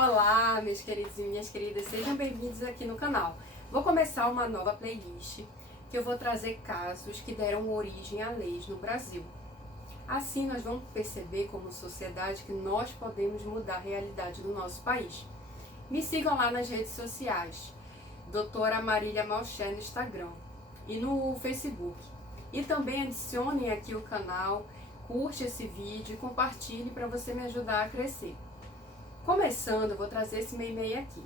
Olá, meus queridos e minhas queridas, sejam bem-vindos aqui no canal. Vou começar uma nova playlist que eu vou trazer casos que deram origem a leis no Brasil. Assim nós vamos perceber como sociedade que nós podemos mudar a realidade do nosso país. Me sigam lá nas redes sociais, Doutora Marília Malché no Instagram e no Facebook. E também adicionem aqui o canal, curte esse vídeo e compartilhe para você me ajudar a crescer. Começando, eu vou trazer esse meio aqui.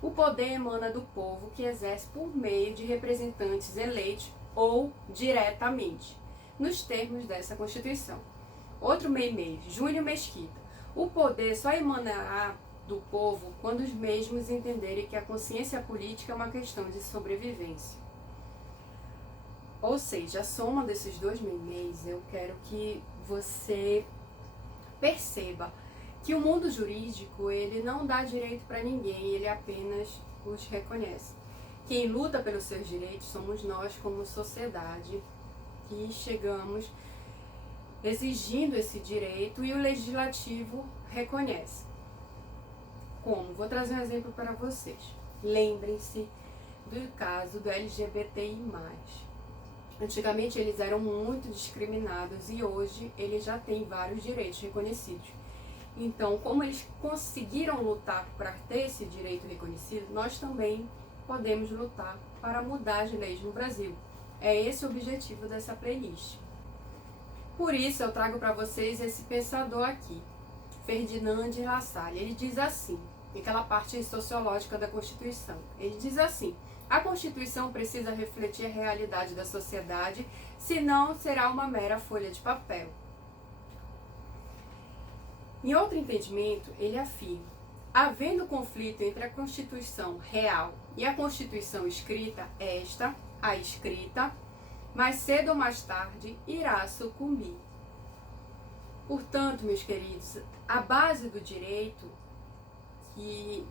O poder emana do povo que exerce por meio de representantes eleitos ou diretamente, nos termos dessa Constituição. Outro meio, Júnior Mesquita. O poder só emanará do povo quando os mesmos entenderem que a consciência política é uma questão de sobrevivência. Ou seja, a soma desses dois meios, eu quero que você perceba que o mundo jurídico, ele não dá direito para ninguém, ele apenas os reconhece. Quem luta pelos seus direitos somos nós como sociedade, que chegamos exigindo esse direito e o legislativo reconhece. Como? Vou trazer um exemplo para vocês. Lembrem-se do caso do LGBTI+. Antigamente eles eram muito discriminados e hoje eles já têm vários direitos reconhecidos. Então, como eles conseguiram lutar para ter esse direito reconhecido, nós também podemos lutar para mudar as leis no Brasil. É esse o objetivo dessa playlist. Por isso, eu trago para vocês esse pensador aqui, Ferdinand de La Salle. Ele diz assim, aquela parte sociológica da Constituição. Ele diz assim: a Constituição precisa refletir a realidade da sociedade, senão será uma mera folha de papel. Em outro entendimento, ele afirma: havendo conflito entre a Constituição real e a Constituição escrita, a escrita, mais cedo ou mais tarde, irá sucumbir. Portanto, meus queridos, a base do direito, que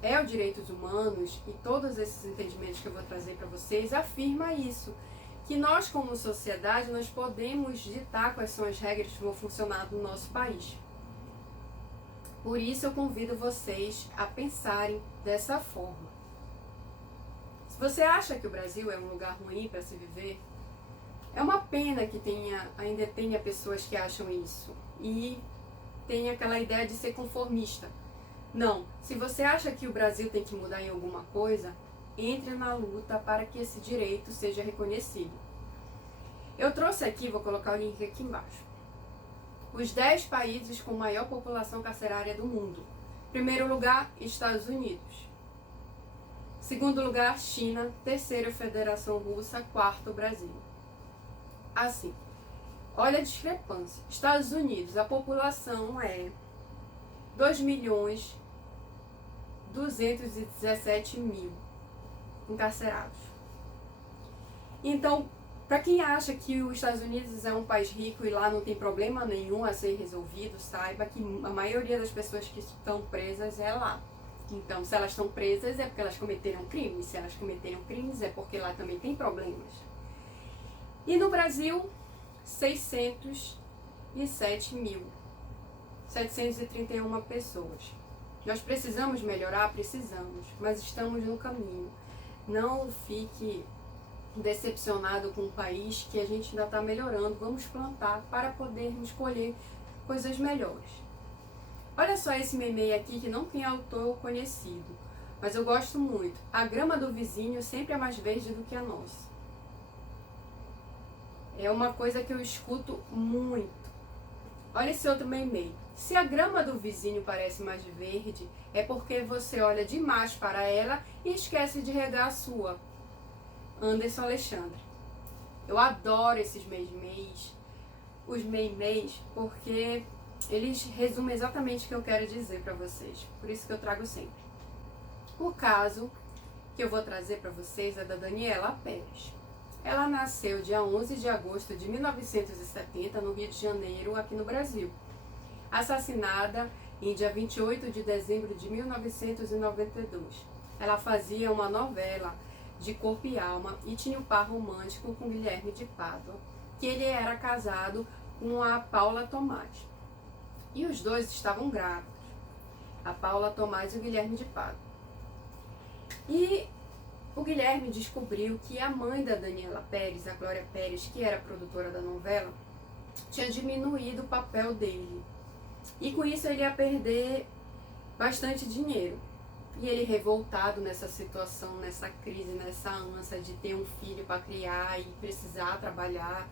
é os direitos humanos, e todos esses entendimentos que eu vou trazer para vocês, afirma isso, que nós como sociedade, nós podemos ditar quais são as regras que vão funcionar no nosso país. Por isso eu convido vocês a pensarem dessa forma. Se você acha que o Brasil é um lugar ruim para se viver, é uma pena que ainda tenha pessoas que acham isso e tem aquela ideia de ser conformista. Não, se você acha que o Brasil tem que mudar em alguma coisa, entre na luta para que esse direito seja reconhecido. Eu trouxe aqui, vou colocar o link aqui embaixo, os 10 países com maior população carcerária do mundo. Primeiro lugar, Estados Unidos. Segundo lugar, China. Terceiro, Federação Russa. Quarto, Brasil. Assim, olha a discrepância. Estados Unidos, a população é 2.217.000 encarcerados. Então, para quem acha que os Estados Unidos é um país rico e lá não tem problema nenhum a ser resolvido, saiba que a maioria das pessoas que estão presas é lá. Então, se elas estão presas é porque elas cometeram crimes. Se elas cometeram crimes é porque lá também tem problemas. E no Brasil, 607.731 pessoas. Nós precisamos melhorar? Precisamos, mas estamos no caminho. Não fique decepcionado com o país, que a gente ainda está melhorando. Vamos plantar para podermos colher coisas melhores. Olha só esse meme aqui que não tem autor conhecido, mas eu gosto muito. A grama do vizinho sempre é mais verde do que a nossa. É uma coisa que eu escuto muito. Olha esse outro meme. Se a grama do vizinho parece mais verde, é porque você olha demais para ela e esquece de regar a sua. Anderson Alexandre. Eu adoro esses memes, os memes, porque eles resumem exatamente o que eu quero dizer para vocês. Por isso que eu trago sempre. O caso que eu vou trazer para vocês é da Daniela Pérez. Ela nasceu dia 11 de agosto de 1970 no Rio de Janeiro, aqui no Brasil. Assassinada em dia 28 de dezembro de 1992. Ela fazia uma novela de Corpo e Alma e tinha um par romântico com Guilherme de Pádua, que ele era casado com a Paula Tomás. E os dois estavam grávidos. a Paula Tomás e o Guilherme de Pádua. E o Guilherme descobriu que a mãe da Daniela Pérez, a Glória Pérez, que era produtora da novela, tinha diminuído o papel dele. E com isso ele ia perder bastante dinheiro. E ele, revoltado nessa situação, nessa crise, nessa ânsia de ter um filho para criar e precisar trabalhar,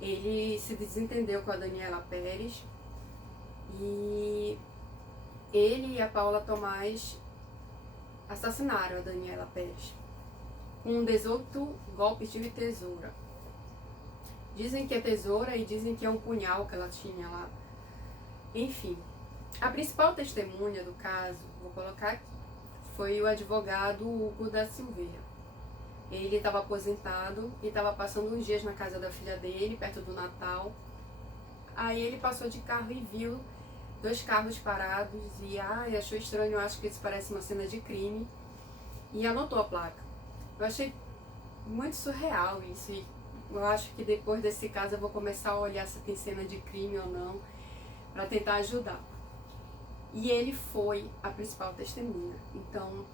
ele se desentendeu com a Daniela Pérez e ele e a Paula Tomás assassinaram a Daniela Pérez com 18 golpes de tesoura. Dizem que é tesoura e dizem que é um punhal que ela tinha lá. Enfim, a principal testemunha do caso, vou colocar aqui, foi o advogado Hugo da Silveira. Ele estava aposentado e estava passando uns dias na casa da filha dele, perto do Natal. Aí ele passou de carro e viu 2 carros parados e achou estranho, acho que isso parece uma cena de crime, e anotou a placa. Eu achei muito surreal isso, e eu acho que depois desse caso eu vou começar a olhar se tem cena de crime ou não, para tentar ajudar. E ele foi a principal testemunha, então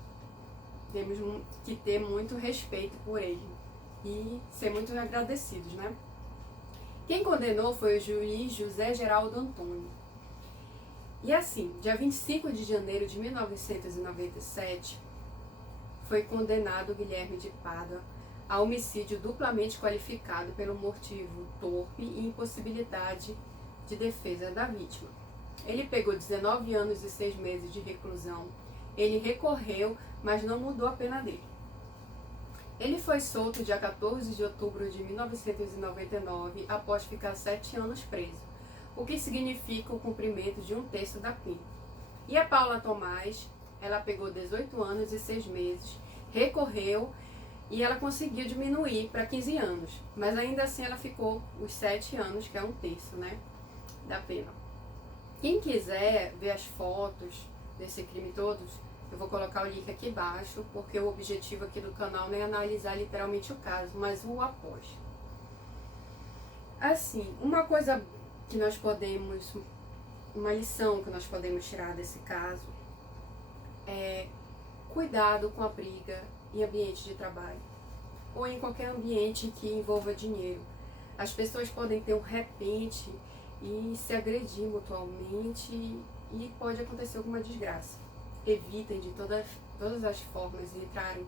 temos que ter muito respeito por ele e ser muito agradecidos, né? Quem condenou foi o juiz José Geraldo Antônio. E assim, dia 25 de janeiro de 1997, foi condenado Guilherme de Pádua a homicídio duplamente qualificado pelo motivo torpe e impossibilidade de defesa da vítima. Ele pegou 19 anos e 6 meses de reclusão. Ele recorreu, mas não mudou a pena dele. Ele foi solto dia 14 de outubro de 1999, após ficar 7 anos preso, o que significa o cumprimento de 1/3 da pena. E a Paula Tomás, ela pegou 18 anos e 6 meses, recorreu e ela conseguiu diminuir para 15 anos, mas ainda assim ela ficou os 7 anos, que é 1/3, né, da pena. Quem quiser ver as fotos desse crime todos, eu vou colocar o link aqui embaixo, porque o objetivo aqui do canal não é analisar literalmente o caso, mas o após. Assim, uma coisa que nós podemos, uma lição que nós podemos tirar desse caso é cuidado com a briga em ambiente de trabalho ou em qualquer ambiente que envolva dinheiro. As pessoas podem ter um repente e se agredir mutuamente e pode acontecer alguma desgraça. Evitem de todas as formas entrarem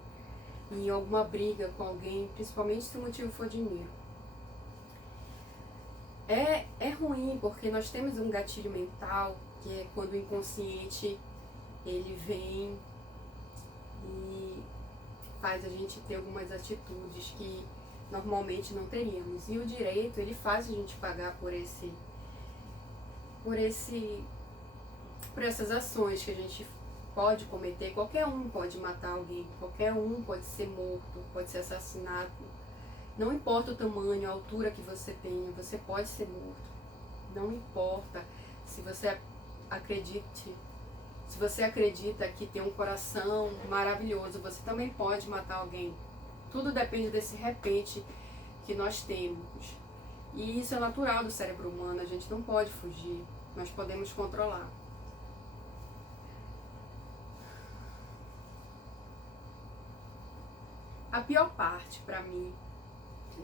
em alguma briga com alguém, principalmente se o motivo for dinheiro. É ruim porque nós temos um gatilho mental, que é quando o inconsciente ele vem e faz a gente ter algumas atitudes que normalmente não teríamos. E o direito, ele faz a gente pagar por essas ações que a gente pode cometer. Qualquer um pode matar alguém, qualquer um pode ser morto, pode ser assassinado. Não importa o tamanho, a altura que você tenha, você pode ser morto. Não importa se você acredita que tem um coração maravilhoso, você também pode matar alguém. Tudo depende desse repente que nós temos. E isso é natural do cérebro humano, a gente não pode fugir, nós podemos controlar. A pior parte para mim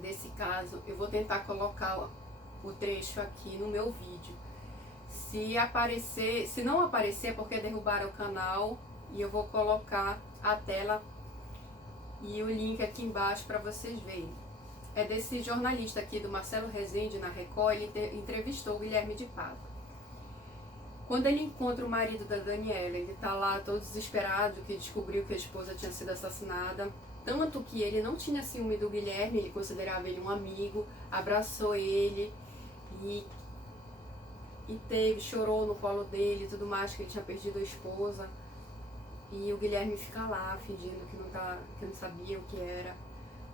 desse caso, eu vou tentar colocar o trecho aqui no meu vídeo. Se não aparecer é porque derrubaram o canal, e eu vou colocar a tela e o link aqui embaixo para vocês verem. É desse jornalista aqui, do Marcelo Rezende, na Record. Ele entrevistou o Guilherme de Pádua. Quando ele encontra o marido da Daniela, ele tá lá todo desesperado, que descobriu que a esposa tinha sido assassinada. Tanto que ele não tinha ciúme do Guilherme, ele considerava ele um amigo, abraçou ele e chorou no colo dele e tudo mais, que ele tinha perdido a esposa. E o Guilherme fica lá, fingindo que não sabia o que era.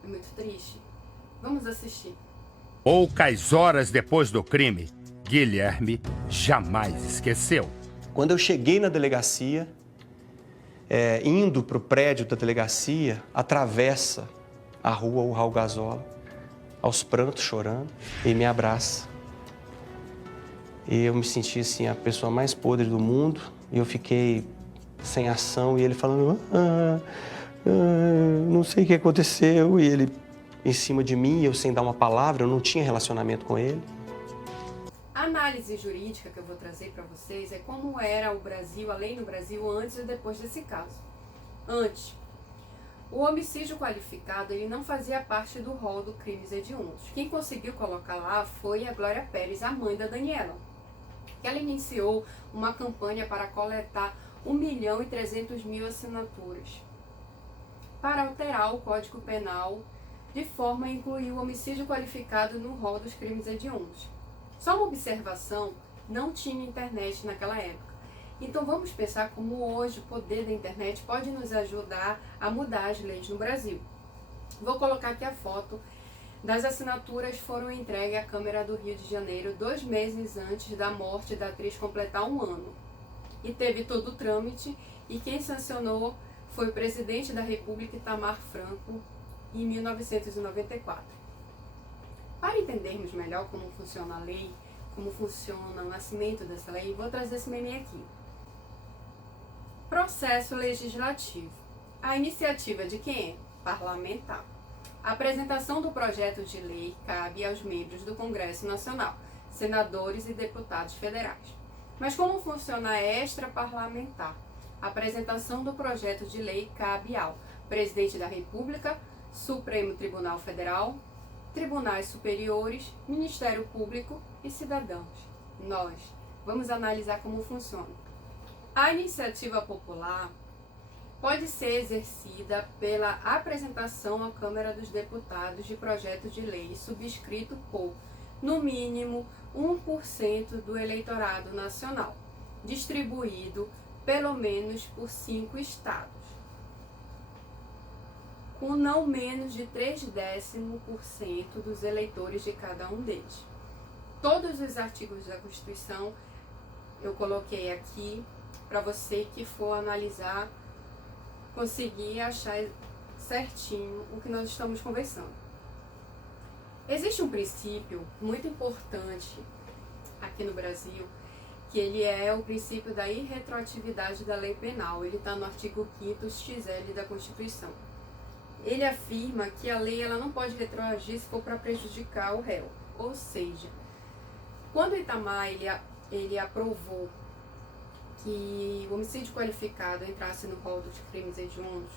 É muito triste. Vamos assistir. Poucas horas depois do crime, Guilherme jamais esqueceu. Quando eu cheguei na delegacia, indo para o prédio da delegacia, atravessa a rua o Raul Gazola, aos prantos, chorando, e me abraça. E eu me senti assim, a pessoa mais podre do mundo, E eu fiquei sem ação e ele falando, não sei o que aconteceu. E ele em cima de mim, eu sem dar uma palavra, eu não tinha relacionamento com ele. A análise jurídica que eu vou trazer para vocês é como era o Brasil, a lei no Brasil, antes e depois desse caso. Antes, o homicídio qualificado ele não fazia parte do rol do crimes hediondos. Quem conseguiu colocar lá foi a Glória Pérez, a mãe da Daniela. Ela iniciou uma campanha para coletar 1.300.000 assinaturas para alterar o Código Penal de forma a incluir o homicídio qualificado no rol dos crimes hediondos. Só uma observação, não tinha internet naquela época. Então vamos pensar como hoje o poder da internet pode nos ajudar a mudar as leis no Brasil. Vou colocar aqui a foto das assinaturas foram entregues à Câmara do Rio de Janeiro 2 meses antes da morte da atriz completar 1 ano. E teve todo o trâmite e quem sancionou foi o presidente da República, Itamar Franco, em 1994. Para entendermos melhor como funciona a lei, como funciona o nascimento dessa lei, vou trazer esse menu aqui. Processo legislativo. A iniciativa de quem é? Parlamentar. A apresentação do projeto de lei cabe aos membros do Congresso Nacional, senadores e deputados federais. Mas como funciona a extraparlamentar? A apresentação do projeto de lei cabe ao Presidente da República, Supremo Tribunal Federal, Tribunais Superiores, Ministério Público e cidadãos. Nós vamos analisar como funciona. A iniciativa popular pode ser exercida pela apresentação à Câmara dos Deputados de projeto de lei subscrito por, no mínimo, 1% do eleitorado nacional, distribuído pelo menos por 5 estados, com não menos de 0,3% dos eleitores de cada um deles. Todos os artigos da Constituição eu coloquei aqui para você que for analisar, conseguir achar certinho o que nós estamos conversando. Existe um princípio muito importante aqui no Brasil, que ele é o princípio da irretroatividade da lei penal. Ele está no artigo 5º XL da Constituição. Ele afirma que a lei ela não pode retroagir se for para prejudicar o réu. Ou seja, quando o Itamar ele aprovou que o homicídio qualificado entrasse no rol dos crimes hediondos,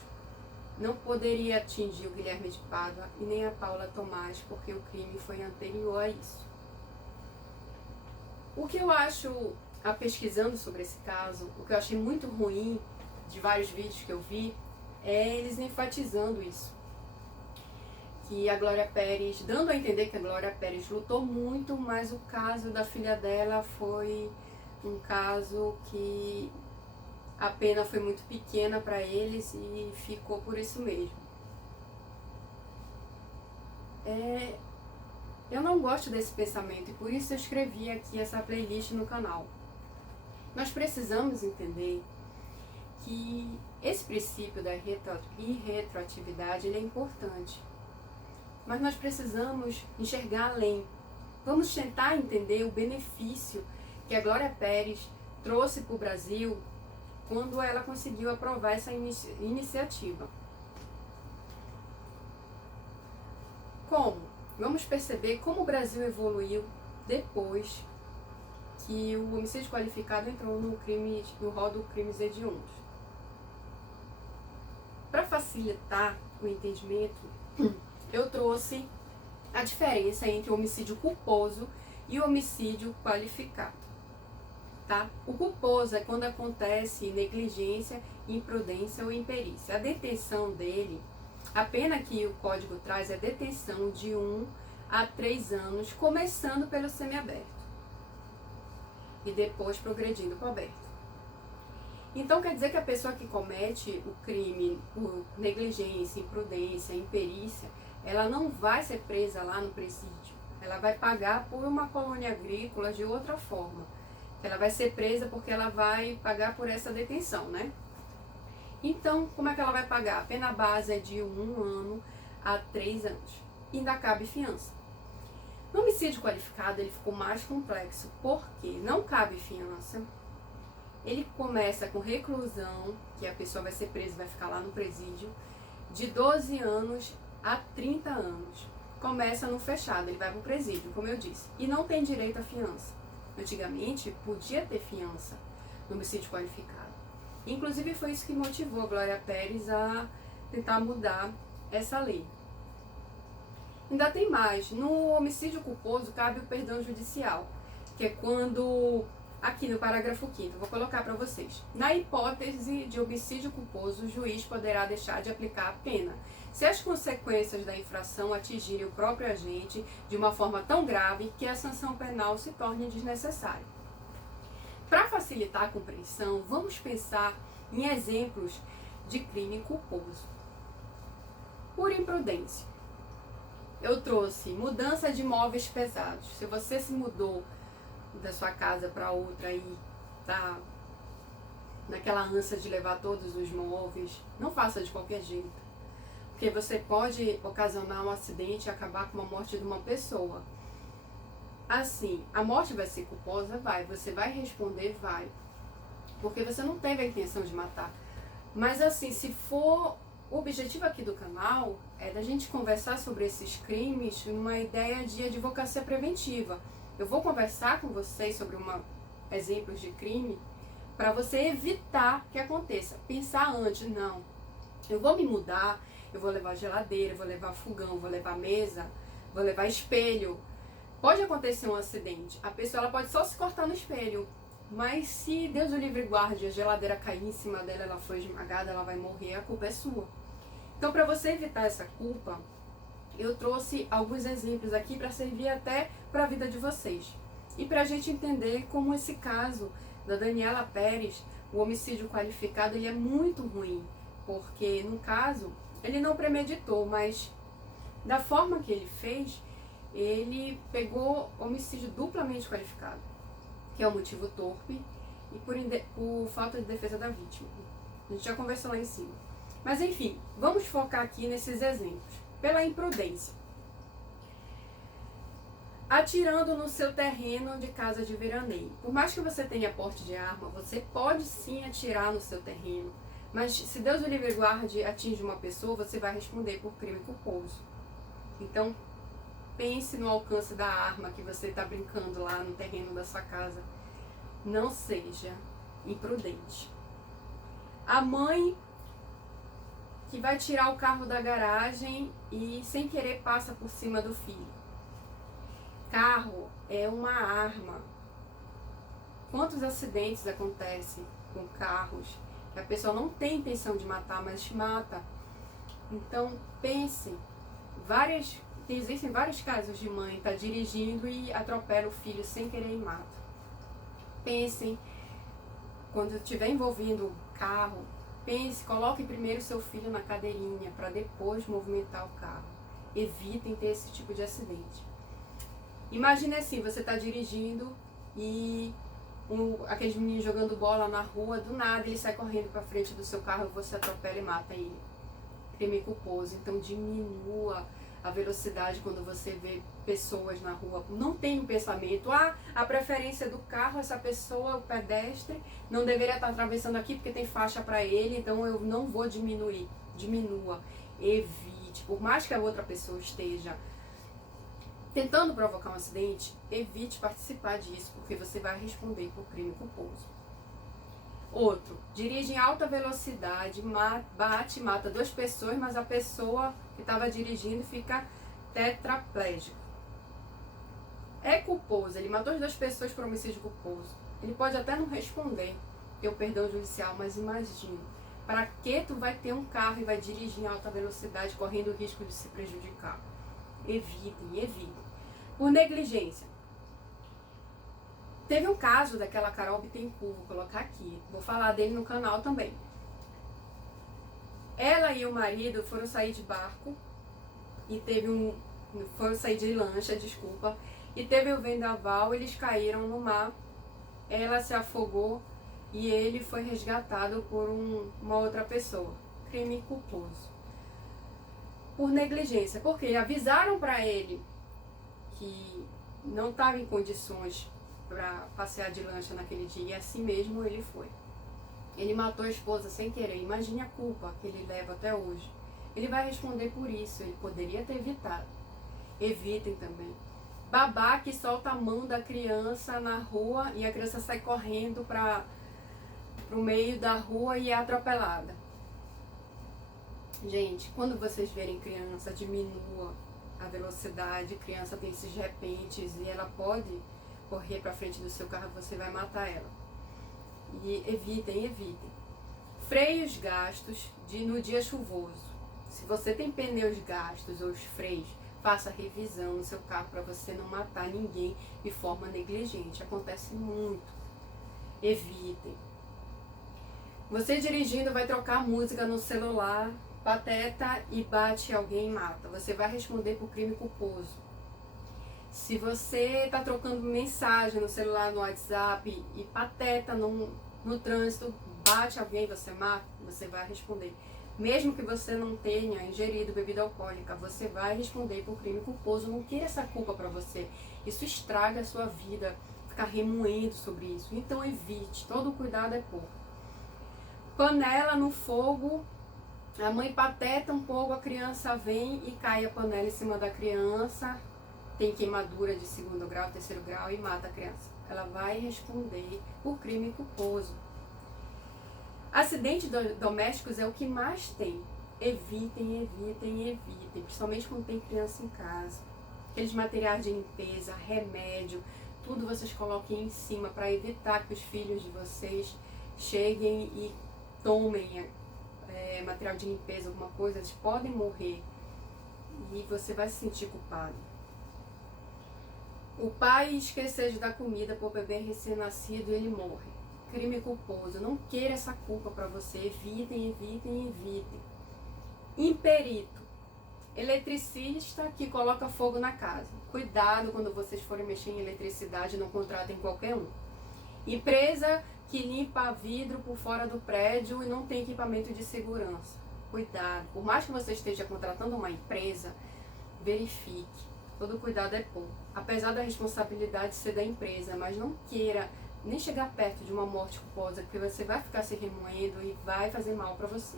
não poderia atingir o Guilherme de Pádua e nem a Paula Tomás, porque o crime foi anterior a isso. O que eu acho, pesquisando sobre esse caso, o que eu achei muito ruim de vários vídeos que eu vi, é eles enfatizando isso. Que a Glória Pérez, dando a entender que a Glória Pérez lutou muito, mas o caso da filha dela foi um caso que a pena foi muito pequena para eles e ficou por isso mesmo. Eu não gosto desse pensamento e por isso eu escrevi aqui essa playlist no canal. Nós precisamos entender que esse princípio da irretroatividade ele é importante, mas nós precisamos enxergar além. Vamos tentar entender o benefício que a Glória Pérez trouxe para o Brasil quando ela conseguiu aprovar essa iniciativa. Como? Vamos perceber como o Brasil evoluiu depois que o homicídio qualificado entrou no rol do crimes hediondos. Para facilitar o entendimento, eu trouxe a diferença entre o homicídio culposo e o homicídio qualificado. Tá? O culposo é quando acontece negligência, imprudência ou imperícia. A detenção dele, a pena que o Código traz é detenção de 1 a 3 anos, começando pelo semiaberto e depois progredindo para o aberto. Então quer dizer que a pessoa que comete o crime por negligência, imprudência, imperícia, ela não vai ser presa lá no presídio. Ela vai pagar por uma colônia agrícola de outra forma. Ela vai ser presa porque ela vai pagar por essa detenção, né? Então, como é que ela vai pagar? A pena base é de 1 ano a 3 anos. E ainda cabe fiança. No homicídio qualificado, ele ficou mais complexo, porque não cabe fiança Ele começa com reclusão, que a pessoa vai ser presa, vai ficar lá no presídio, de 12 anos a 30 anos. Começa no fechado, ele vai para o presídio, como eu disse, e não tem direito à fiança. Antigamente, podia ter fiança no homicídio qualificado. Inclusive, foi isso que motivou a Glória Pérez a tentar mudar essa lei. Ainda tem mais, no homicídio culposo cabe o perdão judicial, que é quando, aqui no parágrafo 5º, vou colocar para vocês. Na hipótese de homicídio culposo, o juiz poderá deixar de aplicar a pena, se as consequências da infração atingirem o próprio agente de uma forma tão grave que a sanção penal se torne desnecessária. Para facilitar a compreensão, vamos pensar em exemplos de crime culposo. Por imprudência, eu trouxe mudança de móveis pesados. Se você se mudou da sua casa para outra e tá naquela ânsia de levar todos os móveis, não faça de qualquer jeito, porque você pode ocasionar um acidente e acabar com a morte de uma pessoa. Assim, a morte vai ser culposa? Vai. Você vai responder? Vai. Porque você não teve a intenção de matar. Mas assim, se for... O objetivo aqui do canal é da gente conversar sobre esses crimes numa ideia de advocacia preventiva. Eu vou conversar com vocês sobre exemplos de crime para você evitar que aconteça. Pensar antes, não, eu vou me mudar, eu vou levar geladeira, vou levar fogão, vou levar mesa, vou levar espelho. Pode acontecer um acidente, a pessoa ela pode só se cortar no espelho, mas se Deus o livre guarde, a geladeira cair em cima dela, ela foi esmagada, ela vai morrer, a culpa é sua. Então, para você evitar essa culpa, eu trouxe alguns exemplos aqui para servir até para a vida de vocês. E para a gente entender como esse caso da Daniela Pérez, o homicídio qualificado, ele é muito ruim. Porque, no caso, ele não premeditou, mas da forma que ele fez, ele pegou homicídio duplamente qualificado, que é o motivo torpe e por falta de defesa da vítima. A gente já conversou lá em cima. Mas enfim, vamos focar aqui nesses exemplos. Pela imprudência. Atirando no seu terreno de casa de veraneio. Por mais que você tenha porte de arma, você pode sim atirar no seu terreno. Mas se Deus o livre guarde atinge uma pessoa, você vai responder por crime culposo. Então, pense no alcance da arma que você está brincando lá no terreno da sua casa. Não seja imprudente. A mãe que vai tirar o carro da garagem e sem querer passa por cima do filho. Carro é uma arma. Quantos acidentes acontecem com carros que a pessoa não tem intenção de matar, mas mata? Então pensem, existem vários casos de mãe que está dirigindo e atropela o filho sem querer e mata. Pensem, quando estiver envolvendo o carro, pense, coloque primeiro seu filho na cadeirinha para depois movimentar o carro. Evitem ter esse tipo de acidente. Imagine assim, você está dirigindo e aqueles meninos jogando bola na rua, do nada ele sai correndo para frente do seu carro e você atropela e mata ele. Crime culposo. Então diminua a velocidade quando você vê pessoas na rua. Não tem um pensamento, a preferência do carro, essa pessoa, o pedestre, não deveria estar atravessando aqui porque tem faixa para ele, então eu não vou diminuir. Diminua, evite. Por mais que a outra pessoa esteja tentando provocar um acidente, evite participar disso, porque você vai responder por crime culposo. Outro, dirige em alta velocidade, bate, mata 2 pessoas, mas a pessoa que estava dirigindo fica tetraplégica. É culposo, ele matou as 2 pessoas por homicídio culposo. Ele pode até não responder pelo perdão judicial, mas imagina, para que tu vai ter um carro e vai dirigir em alta velocidade, correndo o risco de se prejudicar? Evitem. Por negligência. Teve um caso daquela Carol Bittencourt, vou colocar aqui, vou falar dele no canal também. Ela e o marido foram sair de barco e foram sair de lancha, desculpa, e teve o vendaval, eles caíram no mar, ela se afogou e ele foi resgatado por uma outra pessoa. Crime culposo. Por negligência, porque avisaram para ele que não estava em condições para passear de lancha naquele dia, e assim mesmo ele foi. ele matou a esposa sem querer. Imagine a culpa que ele leva até hoje. Ele vai responder por isso. Ele poderia ter evitado. Evitem também. Babá que solta a mão da criança na rua e a criança sai correndo para o meio da rua e é atropelada. Gente, quando vocês verem criança, diminua a velocidade. Criança tem esses repentes e ela pode correr para frente do seu carro, você vai matar ela. E evitem. Freios gastos no dia chuvoso. Se você tem pneus gastos ou os freios, faça revisão no seu carro para você não matar ninguém de forma negligente. Acontece muito. Evitem. Você dirigindo vai trocar música no celular, pateta, e bate alguém e mata. Você vai responder por crime culposo. Se você está trocando mensagem no celular, no WhatsApp, e pateta no trânsito, bate alguém, você mata, você vai responder. Mesmo que você não tenha ingerido bebida alcoólica, você vai responder por crime culposo. Não queira essa culpa para você. Isso estraga a sua vida, ficar remoendo sobre isso. Então evite, todo cuidado é pouco. Panela no fogo, a mãe pateta um pouco, a criança vem e cai a panela em cima da criança, tem queimadura de 2º grau, 3º grau e mata a criança. Ela vai responder por crime culposo. Acidentes domésticos é o que mais tem. Evitem, principalmente quando tem criança em casa. Aqueles materiais de limpeza, remédio, tudo vocês coloquem em cima para evitar que os filhos de vocês cheguem e tomem material de limpeza, alguma coisa, eles podem morrer e você vai se sentir culpado. O pai esquecer de dar comida para o bebê recém-nascido e ele morre. Crime culposo. Não queira essa culpa para você. Evitem. Imperito. Eletricista que coloca fogo na casa. Cuidado quando vocês forem mexer em eletricidade, não contratem qualquer um. Empresa que limpa vidro por fora do prédio e não tem equipamento de segurança. Cuidado. Por mais que você esteja contratando uma empresa, verifique. Todo cuidado é pouco. Apesar da responsabilidade ser da empresa, mas não queira nem chegar perto de uma morte culposa, porque você vai ficar se remoendo e vai fazer mal para você.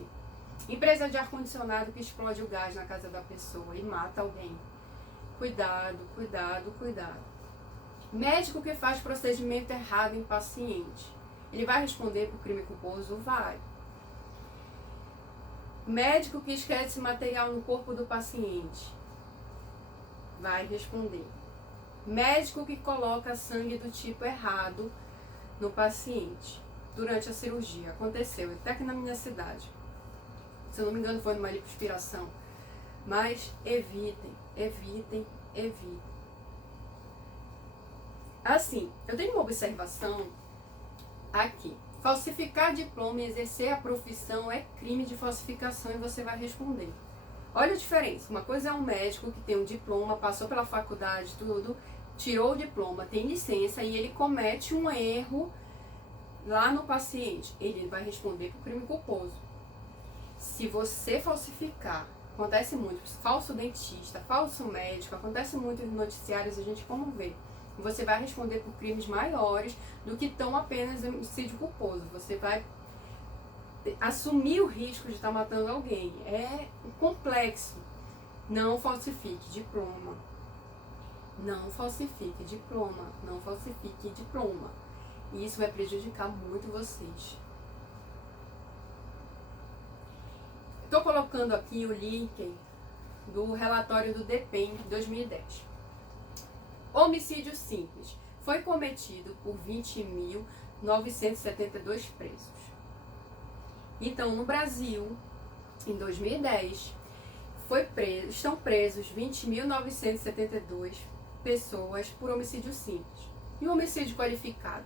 Empresa de ar-condicionado que explode o gás na casa da pessoa e mata alguém. Cuidado. Médico que faz procedimento errado em paciente. Ele vai responder por crime culposo? Vai. Médico que esquece material no corpo do paciente. Vai responder. Médico que coloca sangue do tipo errado no paciente durante a cirurgia. Aconteceu até aqui na minha cidade. Se eu não me engano foi numa lipoaspiração. Mas evitem. Assim, eu tenho uma observação aqui. Falsificar diploma e exercer a profissão é crime de falsificação e você vai responder. Olha a diferença. Uma coisa é um médico que tem um diploma, passou pela faculdade, tudo, tirou o diploma, tem licença e ele comete um erro lá no paciente. Ele vai responder por crime culposo. Se você falsificar, acontece muito, falso dentista, falso médico, acontece muito nos noticiários, a gente como vê. Você vai responder por crimes maiores do que tão apenas homicídio culposo. Você vai assumir o risco de estar matando alguém. É complexo. Não falsifique diploma. E isso vai prejudicar muito vocês. Estou colocando aqui o link do relatório do DEPEN 2010. Homicídio simples. Foi cometido por 20.972 presos. Então, no Brasil, em 2010, estão presos 20.972 pessoas por homicídio simples. E o homicídio qualificado?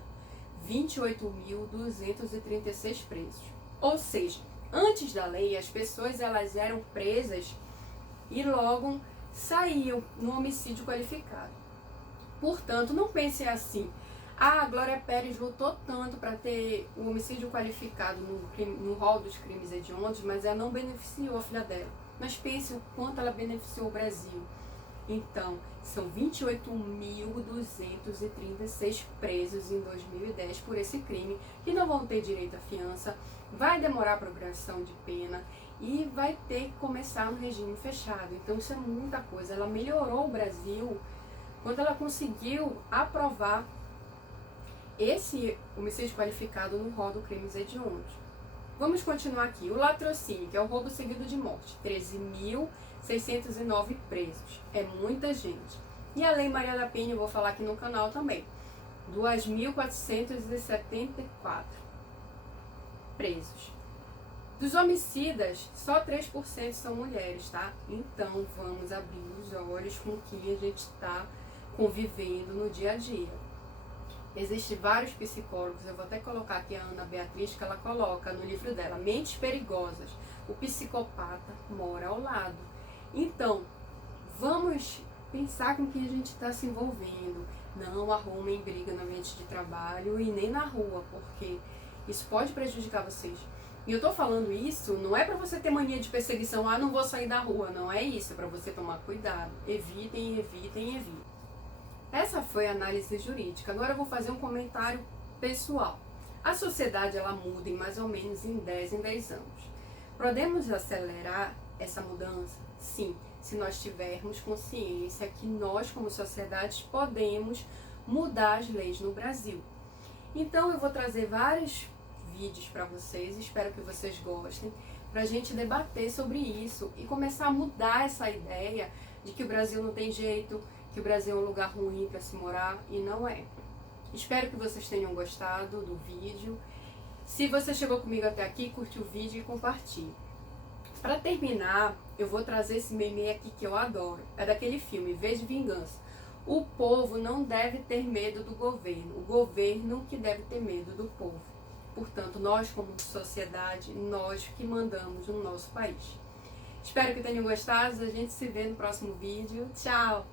28.236 presos. Ou seja, antes da lei, as pessoas elas eram presas e logo saíam no homicídio qualificado. Portanto, não pense assim, a Glória Pérez lutou tanto para ter o homicídio qualificado no rol dos crimes hediondos, mas ela não beneficiou a filha dela. Mas pense o quanto ela beneficiou o Brasil. Então, são 28.236 presos em 2010 por esse crime, que não vão ter direito à fiança, vai demorar a progressão de pena e vai ter que começar no regime fechado. Então isso é muita coisa. Ela melhorou o Brasil quando ela conseguiu aprovar esse homicídio qualificado no rol do crimes hediondos. Vamos continuar aqui. O latrocínio, que é o roubo seguido de morte, 13.609 presos. É muita gente. E a Lei Maria da Penha, eu vou falar aqui no canal também, 2.474 presos. Dos homicidas, só 3% são mulheres, tá? Então vamos abrir os olhos com o que a gente está convivendo no dia a dia. Existem vários psicólogos, eu vou até colocar aqui a Ana Beatriz, que ela coloca no livro dela, Mentes Perigosas, o psicopata mora ao lado. Então, vamos pensar com o que a gente está se envolvendo. Não arrumem briga no ambiente de trabalho e nem na rua, porque isso pode prejudicar vocês. E eu tô falando isso, não é para você ter mania de perseguição, não vou sair da rua, não é isso, é para você tomar cuidado. Evitem, evitem, evitem. Essa foi a análise jurídica. Agora eu vou fazer um comentário pessoal. A sociedade, ela muda em mais ou menos em 10 anos. Podemos acelerar essa mudança? Sim, se nós tivermos consciência que nós, como sociedade, podemos mudar as leis no Brasil. Então eu vou trazer vários vídeos para vocês, espero que vocês gostem, para a gente debater sobre isso e começar a mudar essa ideia de que o Brasil não tem jeito, que o Brasil é um lugar ruim para se morar, e não é. Espero que vocês tenham gostado do vídeo. Se você chegou comigo até aqui, curte o vídeo e compartilhe. Para terminar, eu vou trazer esse meme aqui que eu adoro. É daquele filme V de Vingança. O povo não deve ter medo do governo, o governo que deve ter medo do povo. Portanto, nós como sociedade, nós que mandamos no nosso país. Espero que tenham gostado, a gente se vê no próximo vídeo. Tchau!